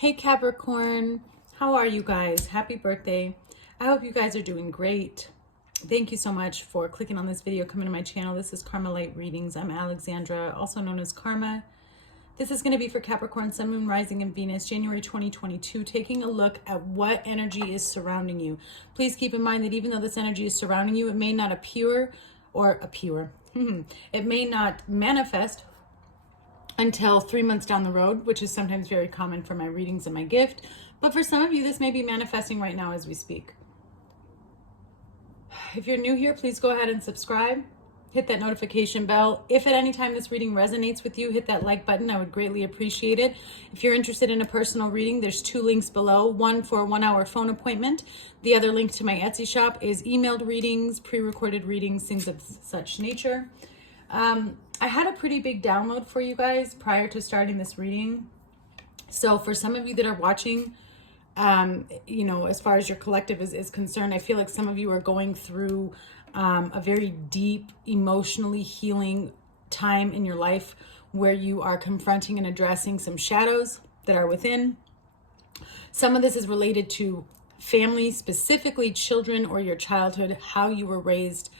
Hey Capricorn, how are you guys? Happy birthday. I hope you guys are doing great. Thank you so much for clicking on this video, coming to my channel. This is Karma Light Readings. I'm Alexandra, also known as Karma. This is going to be for Capricorn, Sun, Moon, Rising, and Venus, January 2022, taking a look at what energy is surrounding you. Please keep in mind that even though this energy is surrounding you, it may not it may not manifest until 3 months down the road, which is sometimes very common for my readings and my gift. But for some of you, this may be manifesting right now as we speak. If you're new here, please go ahead and subscribe. Hit that notification bell. If at any time this reading resonates with you, hit that like button. I would greatly appreciate it. If you're interested in a personal reading, there's 2 links below. One for a 1-hour phone appointment. The other link to my Etsy shop is emailed readings, pre-recorded readings, things of such nature. I had a pretty big download for you guys prior to starting this reading. So for some of you that are watching, as far as your collective is concerned, I feel like some of you are going through a very deep, emotionally healing time in your life where you are confronting and addressing some shadows that are within. Some of this is related to family, specifically children or your childhood, how you were raised,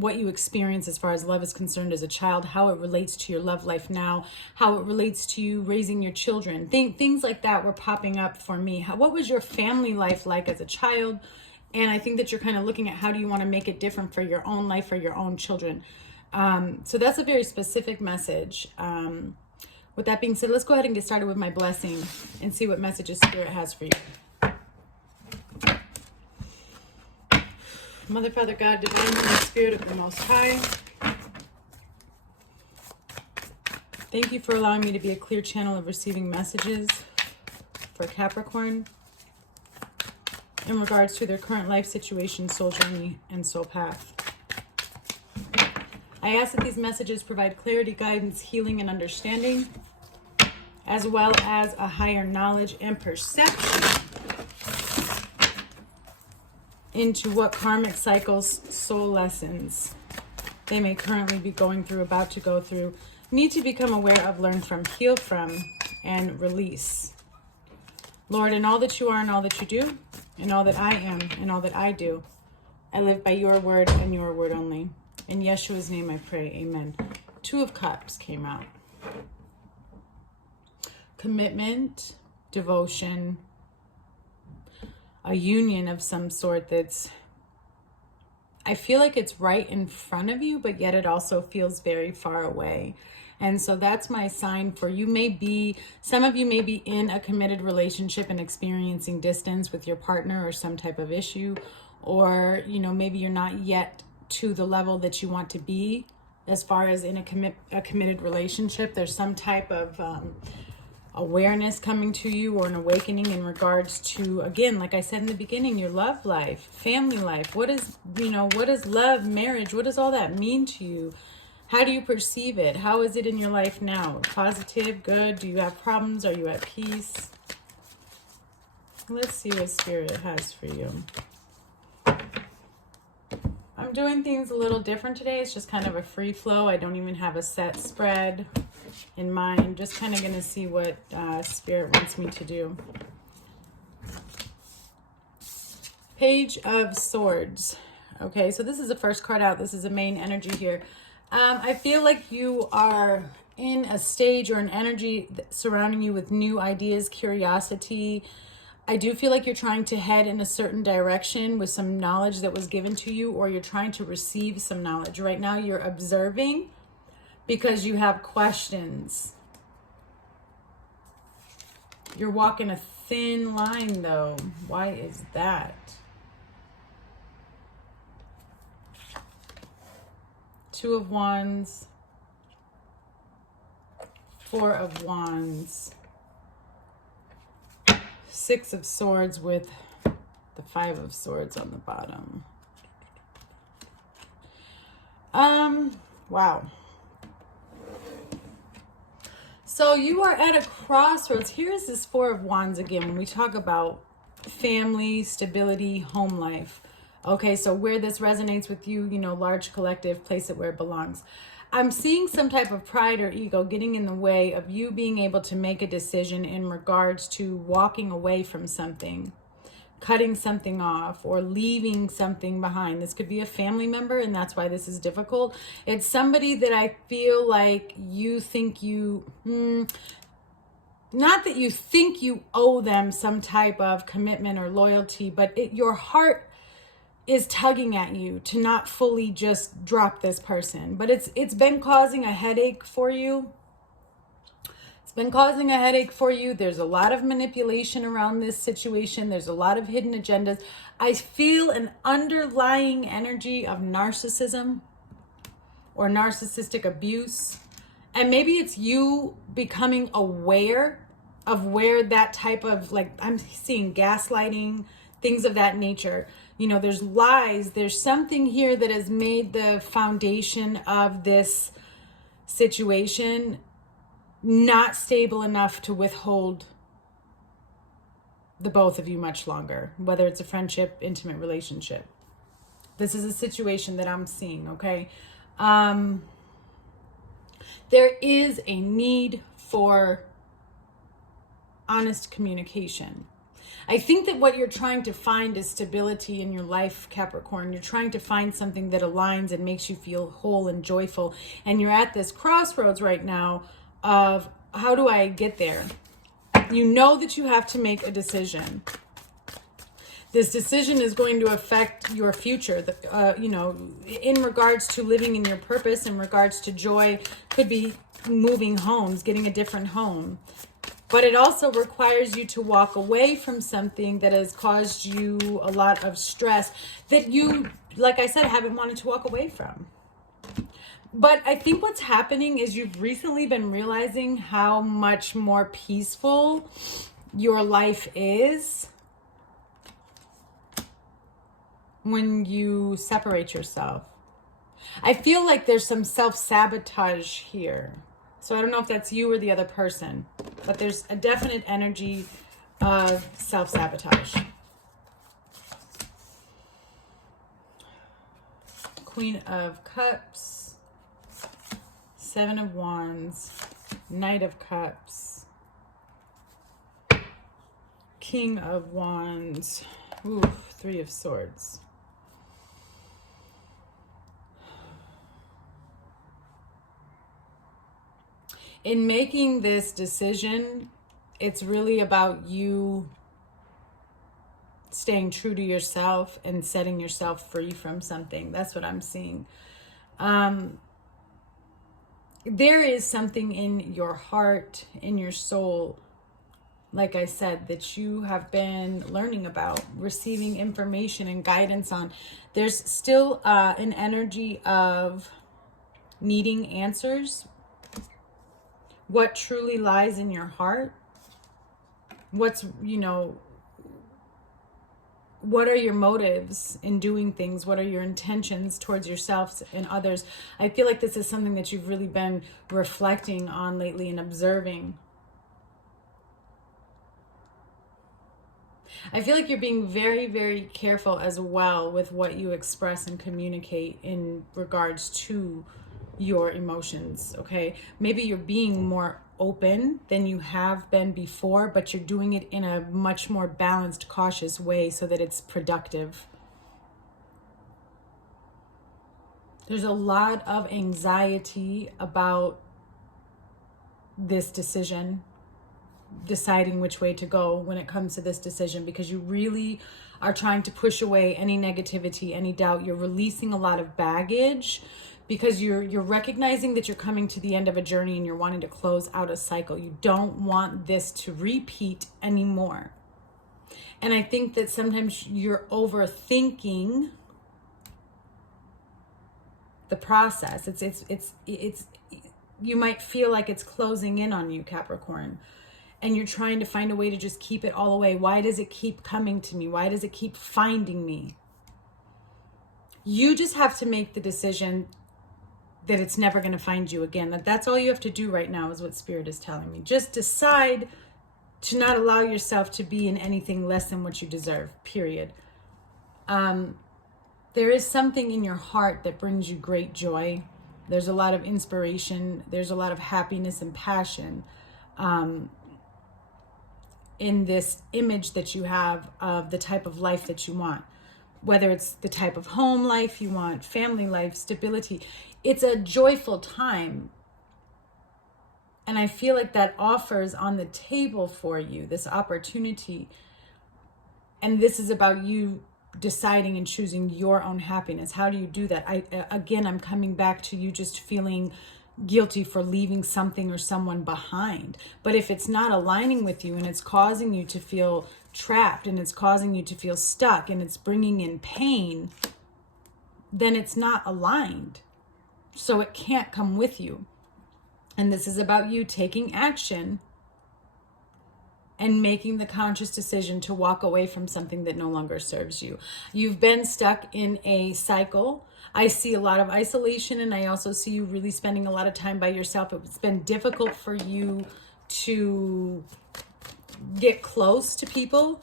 what you experience as far as love is concerned as a child, how it relates to your love life now, how it relates to you raising your children. Things like that were popping up for me. What was your family life like as a child? And I think that you're kind of looking at how do you want to make it different for your own life, for your own children. So that's a very specific message. With that being said, let's go ahead and get started with my blessing and see what messages Spirit has for you. Mother, Father, God, Divine, and Spirit of the Most High, thank you for allowing me to be a clear channel of receiving messages for Capricorn in regards to their current life situation, soul journey, and soul path. I ask that these messages provide clarity, guidance, healing, and understanding, as well as a higher knowledge and perception into what karmic cycles, soul lessons they may currently be going through, about to go through, need to become aware of, learn from, heal from, and release. Lord, in all that you are and all that you do, in all that I am and all that I do, I live by your word and your word only. In Yeshua's name I pray, amen. 2 of Cups came out. Commitment, devotion, a union of some sort that's, I feel like it's right in front of you, but yet it also feels very far away. And so that's my sign for you. Some of you may be in a committed relationship and experiencing distance with your partner or some type of issue, or, maybe you're not yet to the level that you want to be as far as in a committed relationship. There's some type of awareness coming to you or an awakening in regards to, again, like I said in the beginning, your love life, family life. What is love, marriage? What does all that mean to you? How do you perceive it? How is it in your life now? Positive, good? Do you have problems? Are you at peace? Let's see what Spirit has for you. I'm doing things a little different today. It's just kind of a free flow. I don't even have a set spread in mind. Just kind of going to see what Spirit wants me to do. Page of Swords. Okay, so this is the first card out. This is the main energy here. I feel like you are in a stage or an energy surrounding you with new ideas, curiosity. I do feel like you're trying to head in a certain direction with some knowledge that was given to you, or you're trying to receive some knowledge. Right now you're observing because you have questions. You're walking a thin line though. Why is that? 2 of Wands, 4 of Wands, 6 of Swords with the 5 of Swords on the bottom. Wow. So you are at a crossroads. Here's this 4 of Wands again when we talk about family, stability, home life. Okay, so where this resonates with you, large collective, place it where it belongs. I'm seeing some type of pride or ego getting in the way of you being able to make a decision in regards to walking away from something, cutting something off, or leaving something behind. This could be a family member, and that's why this is difficult. It's somebody that I feel like you think not that you think you owe them some type of commitment or loyalty, but your heart is tugging at you to not fully just drop this person. But it's been causing a headache for you. It's been causing a headache for you. There's a lot of manipulation around this situation. There's a lot of hidden agendas. I feel an underlying energy of narcissism or narcissistic abuse. And maybe it's you becoming aware of where that type of, like, I'm seeing gaslighting, things of that nature. You know, there's lies. There's something here that has made the foundation of this situation not stable enough to withhold the both of you much longer, whether it's a friendship, intimate relationship. This is a situation that I'm seeing, okay? There is a need for honest communication. I think that what you're trying to find is stability in your life, Capricorn. You're trying to find something that aligns and makes you feel whole and joyful. And you're at this crossroads right now of, how do I get there? You know that you have to make a decision. This decision is going to affect your future, in regards to living in your purpose, in regards to joy, could be moving homes, getting a different home. But it also requires you to walk away from something that has caused you a lot of stress that you, like I said, haven't wanted to walk away from. But I think what's happening is you've recently been realizing how much more peaceful your life is when you separate yourself. I feel like there's some self-sabotage here. So I don't know if that's you or the other person, but there's a definite energy of self-sabotage. Queen of Cups, Seven of Wands, Knight of Cups, King of Wands, Three of Swords. In making this decision, it's really about you staying true to yourself and setting yourself free from something. That's what I'm seeing. There is something in your heart, in your soul, like I said, that you have been learning about, receiving information and guidance on. There's still an energy of needing answers. What truly lies in your heart? What are your motives in doing things? What are your intentions towards yourselves and others? I feel like this is something that you've really been reflecting on lately and observing. I feel like you're being very, very careful as well with what you express and communicate in regards to your emotions, okay? Maybe you're being more open than you have been before, but you're doing it in a much more balanced, cautious way so that it's productive. There's a lot of anxiety about this decision, deciding which way to go when it comes to this decision, because you really are trying to push away any negativity, any doubt. You're releasing a lot of baggage because you're recognizing that you're coming to the end of a journey and you're wanting to close out a cycle. You don't want this to repeat anymore. And I think that sometimes you're overthinking the process. It's you might feel like it's closing in on you, Capricorn, and you're trying to find a way to just keep it all away. Why does it keep coming to me? Why does it keep finding me? You just have to make the decision that it's never going to find you again. That's all you have to do right now, is what Spirit is telling me. Just decide to not allow yourself to be in anything less than what you deserve, period. There is something in your heart that brings you great joy. There's a lot of inspiration. There's a lot of happiness and passion in this image that you have of the type of life that you want. Whether it's the type of home life you want, family life, stability. It's a joyful time. And I feel like that offers on the table for you, this opportunity. And this is about you deciding and choosing your own happiness. How do you do that? I'm coming back to you just feeling guilty for leaving something or someone behind. But if it's not aligning with you and it's causing you to feel trapped and it's causing you to feel stuck and it's bringing in pain, then it's not aligned. So it can't come with you. And this is about you taking action and making the conscious decision to walk away from something that no longer serves you. You've been stuck in a cycle. I see a lot of isolation, and I also see you really spending a lot of time by yourself. It's been difficult for you to get close to people.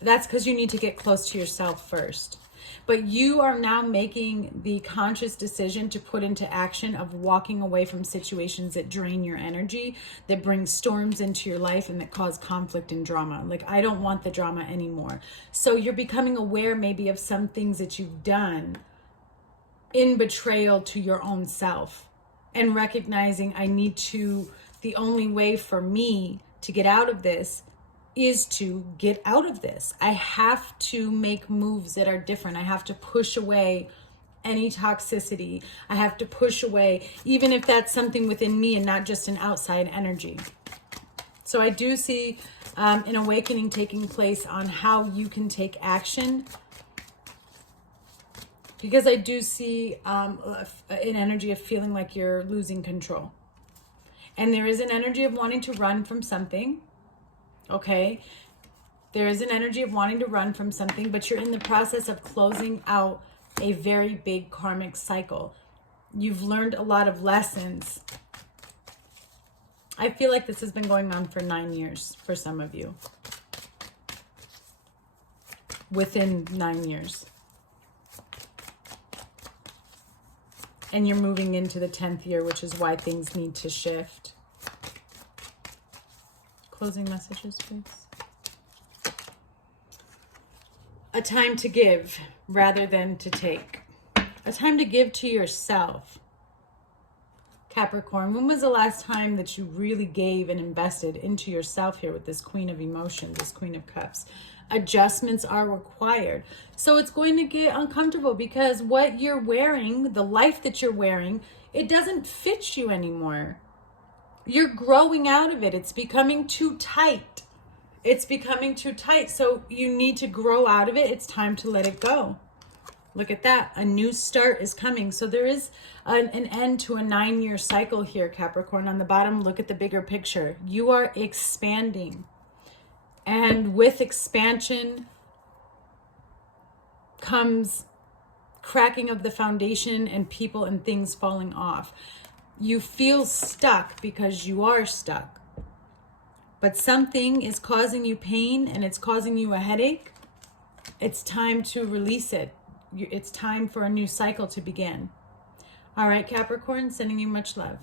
That's because you need to get close to yourself first. But you are now making the conscious decision to put into action of walking away from situations that drain your energy, that bring storms into your life and that cause conflict and drama. Like, I don't want the drama anymore. So you're becoming aware maybe of some things that you've done in betrayal to your own self, and recognizing the only way for me to get out of this is to get out of this. I have to make moves that are different. I have to push away any toxicity. I have to push away, even if that's something within me and not just an outside energy. So I do see an awakening taking place on how you can take action, because I do see an energy of feeling like you're losing control. And there is an energy of wanting to run from something. Okay, there is an energy of wanting to run from something, but you're in the process of closing out a very big karmic cycle. You've learned a lot of lessons. I feel like this has been going on for 9 years for some of you. Within 9 years. And you're moving into the 10th year, which is why things need to shift. Closing messages, please. A time to give rather than to take. A time to give to yourself. Capricorn, when was the last time that you really gave and invested into yourself here with this Queen of Emotions, this Queen of Cups? Adjustments are required. So it's going to get uncomfortable because what you're wearing, the life that you're wearing, it doesn't fit you anymore. You're growing out of it. It's becoming too tight. It's becoming too tight. So you need to grow out of it. It's time to let it go. Look at that. A new start is coming. So there is an end to a 9-year cycle here, Capricorn. On the bottom, look at the bigger picture. You are expanding. And with expansion comes cracking of the foundation and people and things falling off. You feel stuck because you are stuck. But something is causing you pain and it's causing you a headache. It's time to release it. It's time for a new cycle to begin. All right, Capricorn, sending you much love.